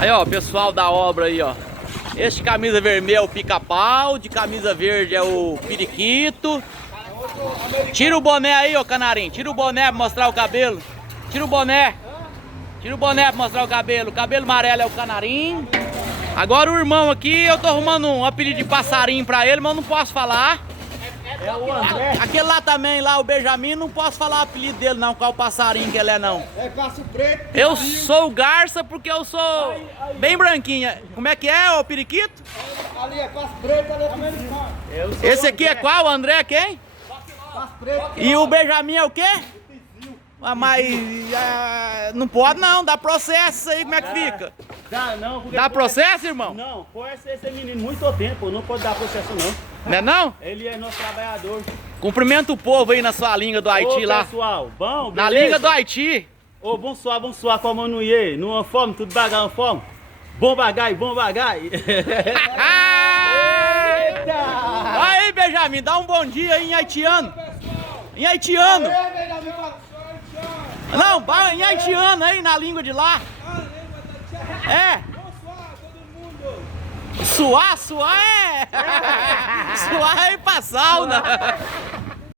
Aí, ó, pessoal da obra aí, ó. Este camisa vermelha é o pica-pau, de camisa verde é o periquito. Tira o boné aí, ó, canarinho. Tira o boné pra mostrar o cabelo. Tira o boné. Tira o boné pra mostrar o cabelo. O cabelo amarelo é o canarinho. Agora o irmão aqui, eu tô arrumando um apelido de passarinho pra ele, mas eu não posso falar. É o André. Aquele lá também, lá, o Benjamin, não posso falar o apelido dele não, qual passarinho que ele é não. É Passo Preto. Eu sou o Garça porque eu sou bem branquinha. Como é que é, ô periquito? Ali é Passo Preto, ali é americano. Esse aqui é qual? O André quem? Passo Preto. E o Benjamin é o quê? Ah, mas não pode não, dá processo aí, como é que fica? Dá não, porque... Dá processo, irmão? Não, conhece esse menino muito tempo, não pode dar processo não. Não é não? Ele é nosso trabalhador. Cumprimenta o povo aí na sua língua do Haiti Ô, lá. pessoal, bom, Na beleza? língua do Haiti. Ô, bonsoir, como não ia, numa fome, tudo bagar uma fome. Bom bagai, bom bagai. Eita! Aí, Benjamin, dá um bom dia aí em haitiano. Em haitiano. Não, em haitiano aí, na língua de lá. É. Suar é. Suar é ir pra sauna.